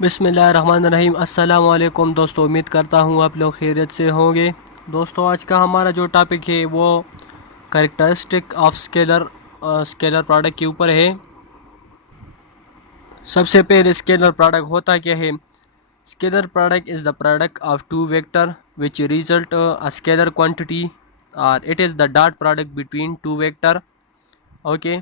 बिस्मिल्लाहिर्रहमानिर्रहीम। अस्सलाम वालेकुम दोस्तों, उम्मीद करता हूँ आप लोग खैरियत से होंगे। दोस्तों, आज का हमारा जो टॉपिक है वो कैरेक्टरिस्टिक ऑफ स्केलर प्रोडक्ट के ऊपर है। सबसे पहले स्केलर प्रोडक्ट होता क्या है? Scalar product is the product of two vector which result a scalar quantity, और it is the dot product between two vector. Okay,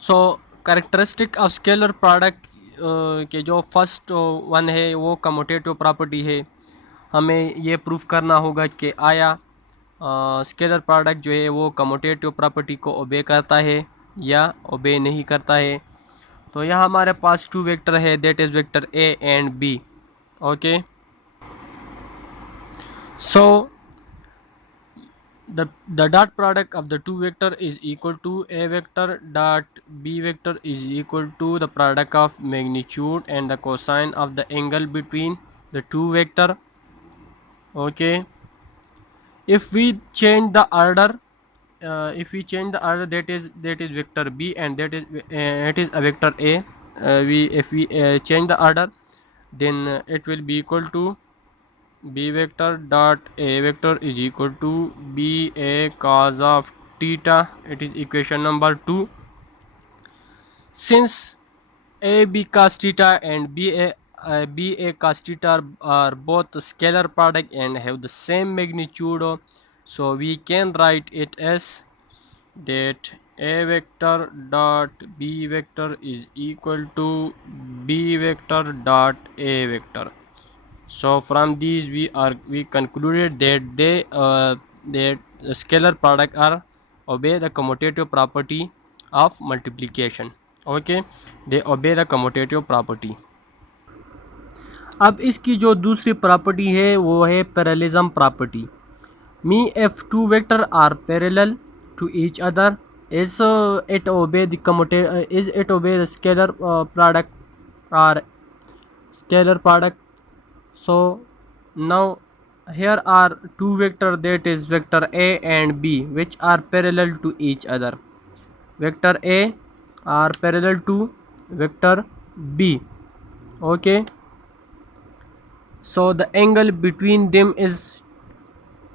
so characteristic of scalar product के जो फर्स्ट वन है वो commutative property है। हमें ये proof करना होगा कि आया स्केलर प्रोडक्ट जो है वो कम्यूटेटिव प्रॉपर्टी को ओबे करता है या ओबे नहीं करता है। तो यहाँ हमारे पास टू वेक्टर है, that is vector A and B. Okay, so the dot product of the two vector is equal to a vector dot b vector is equal to the product of magnitude and the cosine of the angle between the two vector. Okay, if we change the order, that is vector b and that is it is a vector a. We if we change the order, then it will be equal to b vector dot a vector is equal to b a cos of theta. It is equation number 2. Since a b cos theta and b a cos theta are both scalar product and have the same magnitude, so we can write it as that a vector dot b vector is equal to b vector dot a vector. So from these we concluded that that the scalar product are obey the commutative property of multiplication. Okay, they obey the commutative property. अब इसकी जो दूसरी property है वो है parallelism property. Me if two vector are parallel to each other, is it obey the scalar product or scalar product. So now here are two vector, that is vector a and b, which are parallel to each other. Vector a are parallel to vector b. Okay, so the angle between them is,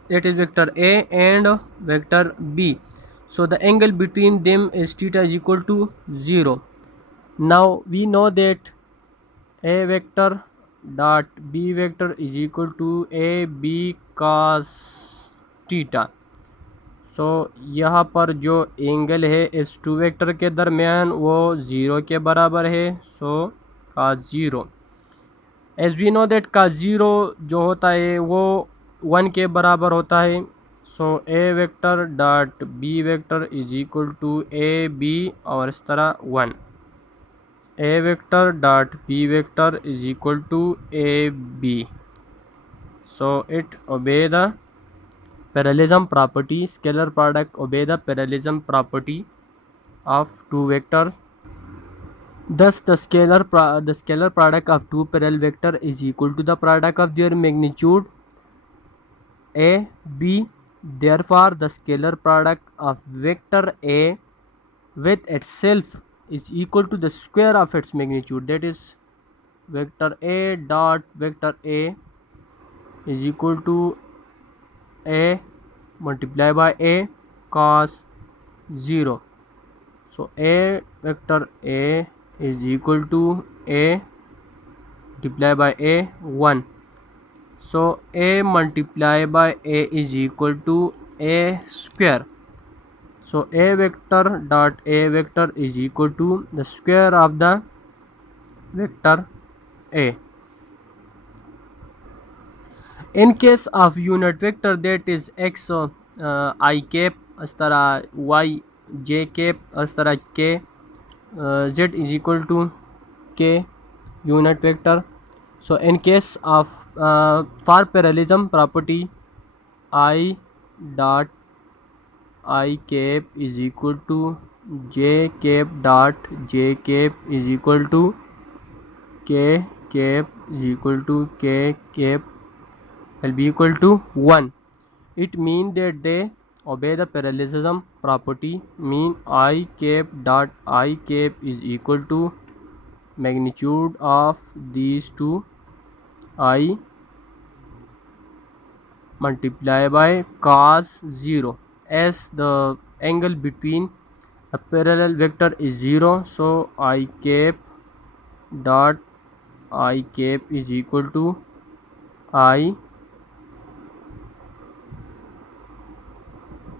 that is vector a and vector b. So the angle between them is theta is equal to 0. Now we know that a vector dot b vector is equal to a b cos theta. So यहाँ पर जो angle है इस to vector के दरमियान वो 0 के बराबर है। So cos 0, as we know that cos 0 जो होता है वो 1 के बराबर होता है। So A vector dot B vector is equal to A B और इस तरह 1। a vector dot b vector is equal to a b. So it obey the parallelism property. Scalar product obey the parallelism property of two vectors. Thus the scalar product of two parallel vector is equal to the product of their magnitude a b. Therefore the scalar product of vector a with itself is equal to the square of its magnitude, that is vector a dot vector a is equal to a multiplied by a cos 0. So a vector a is equal to a multiplied by a 1. So a multiplied by a is equal to a square. So a vector dot a vector is equal to the square of the vector a. In case of unit vector, that is x I cap, इस तरह y j cap, इस तरह k z is equal to k unit vector. So in case of for parallelism property, I dot I cap is equal to j cap dot j cap is equal to k cap is equal to k cap will be equal to 1. It means that they obey the parallelism property. Mean I cap dot I cap is equal to magnitude of these two, I multiply by cos 0, as the angle between a parallel vector is 0, so I cap dot I cap is equal to I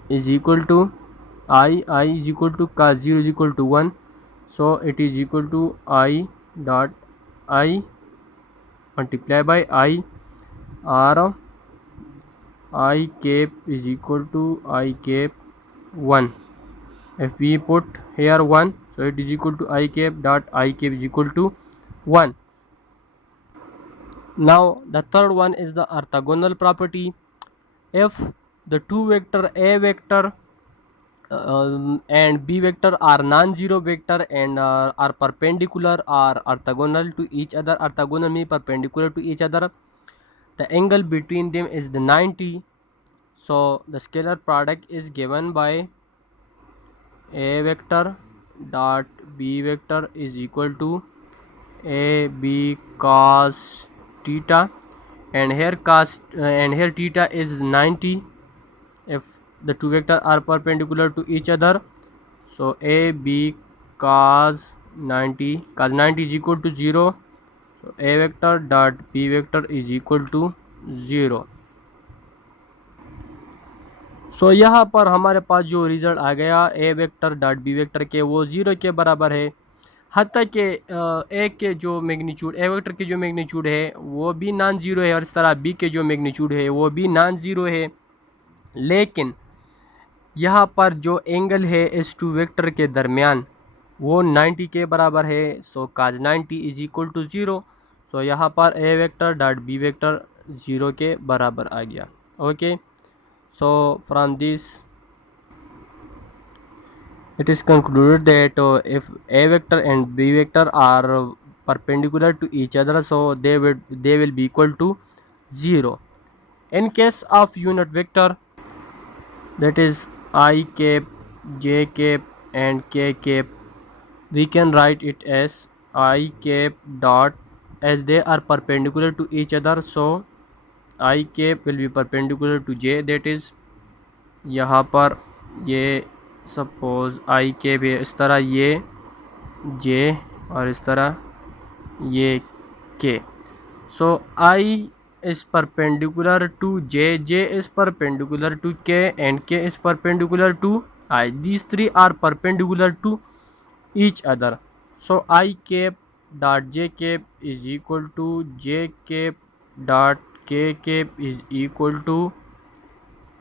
is equal to I is equal to cos 0 is equal to 1, so it is equal to I dot I multiply by I, or I cap is equal to I cap 1. If we put here 1, so it is equal to I cap dot I cap is equal to 1. Now the third one is the orthogonal property. If the two vector A vector and B vector are non-zero vector and are perpendicular or orthogonal to each other, orthogonal means perpendicular to each other, the angle between them is the 90. So the scalar product is given by A vector dot B vector is equal to AB cos theta, and here theta is 90 if the two vectors are perpendicular to each other. So AB cos 90 is equal to 0, so A vector dot B vector is equal to 0. सो यहाँ पर हमारे पास जो result आ गया ए vector dot B vector के, वो 0 के बराबर है। हत्ता कि ए के जो मैग्नीट्यूड, ए वेक्टर की जो मैग्नीट्यूड है वो भी नॉन ज़ीरो है, और इस तरह बी के जो मैग्नीट्यूड है वो भी नॉन ज़ीरो है। लेकिन यहाँ पर जो एंगल है इस टू वेक्टर के दरमियान वो 90 के बराबर है। सो काज 90 इज इक्वल टू 0। सो यहाँ पर ए वेक्टर डॉट बी वेक्टर 0 के बराबर आ गया। Okay, so from this it is concluded that if A vector and B vector are perpendicular to each other, so they will be equal to 0. In case of unit vector, that is I cap, j cap and k cap, we can write it as I cap dot, as they are perpendicular to each other, so I cap will be perpendicular to j, that is यहाँ पर ये suppose I cap है, इस तरह ये j और इस तरह ये k. So I is perpendicular to j, j is perpendicular to k and k is perpendicular to I. These three are perpendicular to each other. So I cap dot j cap is equal to j cap dot k cap is equal to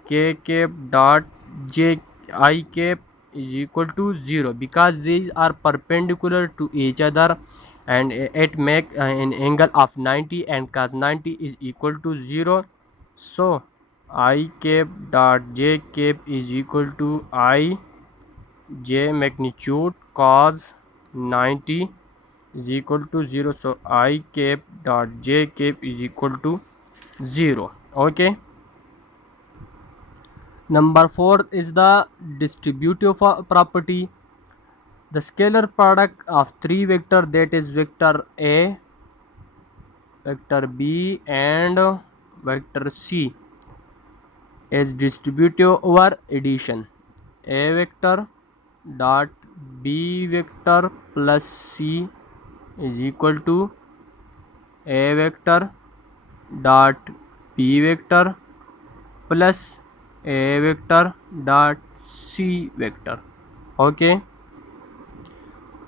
k cap dot j I cap is equal to 0, because these are perpendicular to each other and it make an angle of 90 and cos 90 is equal to 0. So I cap dot j cap is equal to I j magnitude cos 90 is equal to 0. So I cap dot j cap is equal to 0. Okay. Number 4 is the distributive property. The scalar product of three vector, that is vector A, vector B and vector C, is distributive over addition. A vector dot B vector plus C is equal to A vector dot B vector plus A vector dot C vector. Okay.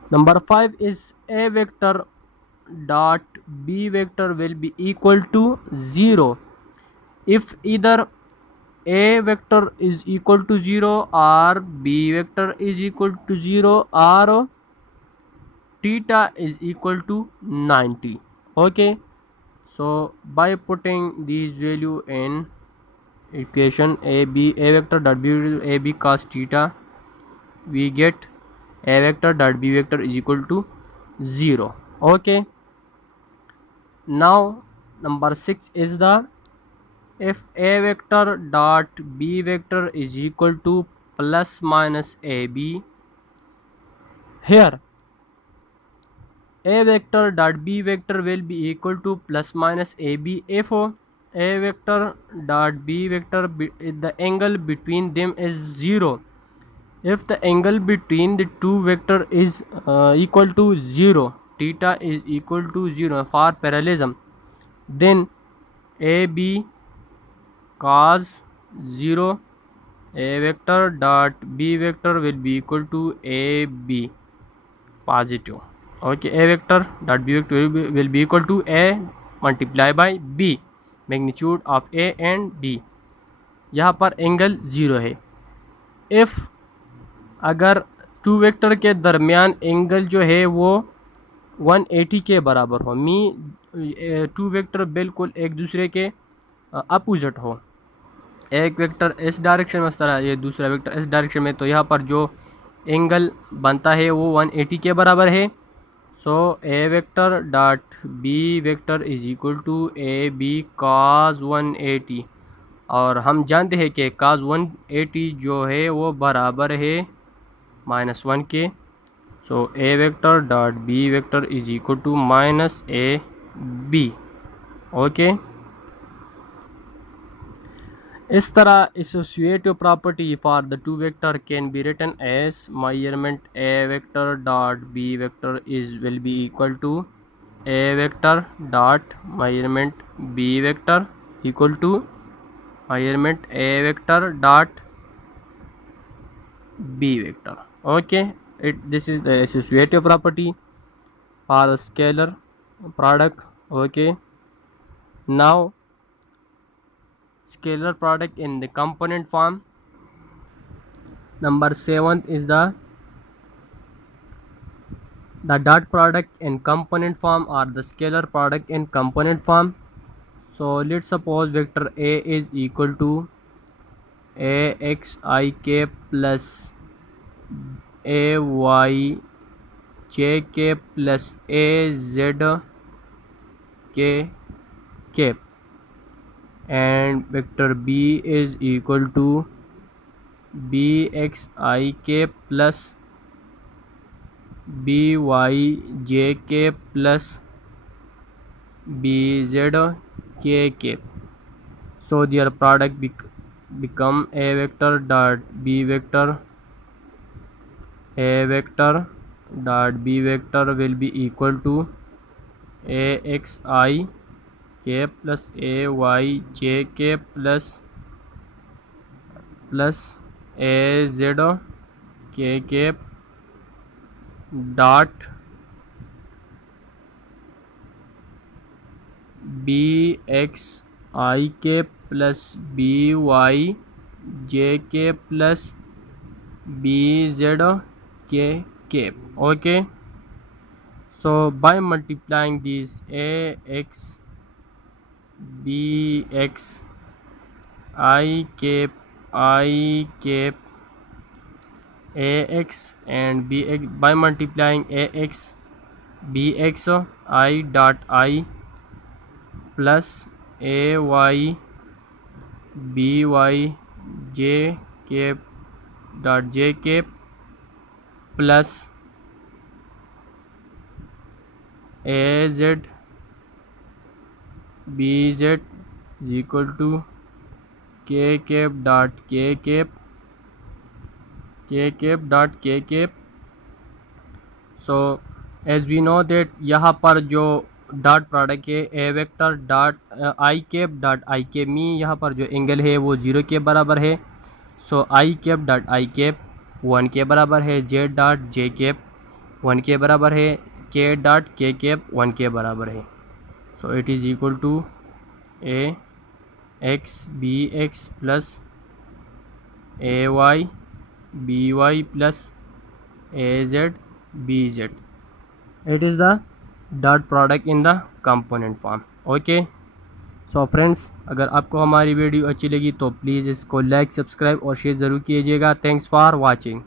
Number 5 is A vector dot B vector will be equal to 0 if either A vector is equal to 0 or B vector is equal to 0 or theta is equal to 90. Okay. So by putting these value in equation A vector dot B AB cos theta, we get A vector dot B vector is equal to 0. Okay. Now number 6 is the if A vector dot B vector is equal to plus minus AB, here A vector dot B vector will be equal to plus minus AB if A vector dot B vector the angle between them is 0. If the angle between the two vector is equal to 0, theta is equal to 0 for parallelism, then AB cos 0 A vector dot B vector will be equal to AB positive. Okay, A vector dot B vector will be equal to A multiply by B, magnitude of A and B. यहाँ पर angle 0 है. If अगर to vector के दरमियान angle जो है वो 180 के बराबर हो, टू वेक्टर बिल्कुल एक दूसरे के अपोजिट हो, एक वेक्टर इस डायरेक्शन में इस तरह, ये दूसरा वेक्टर इस डायरेक्शन में, तो यहाँ पर जो एंगल बनता है वो 180 के बराबर है. So A vector dot B vector is equal to A B cos 180, और हम जानते हैं कि cos 180 जो है वो बराबर है -1 के. So A vector dot B vector is equal to minus A B. Okay, इस तरह associative property for the two vector can be written as measurement A vector dot B vector is will be equal to A vector dot measurement B vector equal to measurement A vector dot B vector. Okay, this is the associative property for the scalar product. Okay, now scalar product in the component form. Number 7 is the dot product in component form or the scalar product in component form. So let's suppose vector A is equal to AXI cap plus AY J cap plus AZ K cap, and vector B is equal to BXI cap plus BY J cap plus BZ K cap. So their product become A vector dot B vector. A vector dot B vector will be equal to AXI cap plus AY J cap plus AZ K cap dot BXI cap plus BY J cap plus BZ K cap. Okay, so by multiplying these AX BX I cap AX and BX, by multiplying AX BX I dot I plus AY BY J cap dot J cap plus AZ BZ is equal to K cap dot K cap dot K cap. So as we know that यहाँ पर जो dot product है A vector dot I cap dot I cap में, यहाँ पर जो angle है वो 0 के बराबर है. सो आई कैप डॉट आई कैप 1 के बराबर है, जेड डॉट जे कैप 1 के बराबर है, के डॉट के कैप 1 के बराबर है. So it is equal to a x b x plus a y b y plus a z b z. It is the dot product in the component form. Okay, so friends, अगर आपको हमारी video अच्छी लगी तो please इसको like, subscribe और share ज़रूर कीजिएगा. Thanks for watching.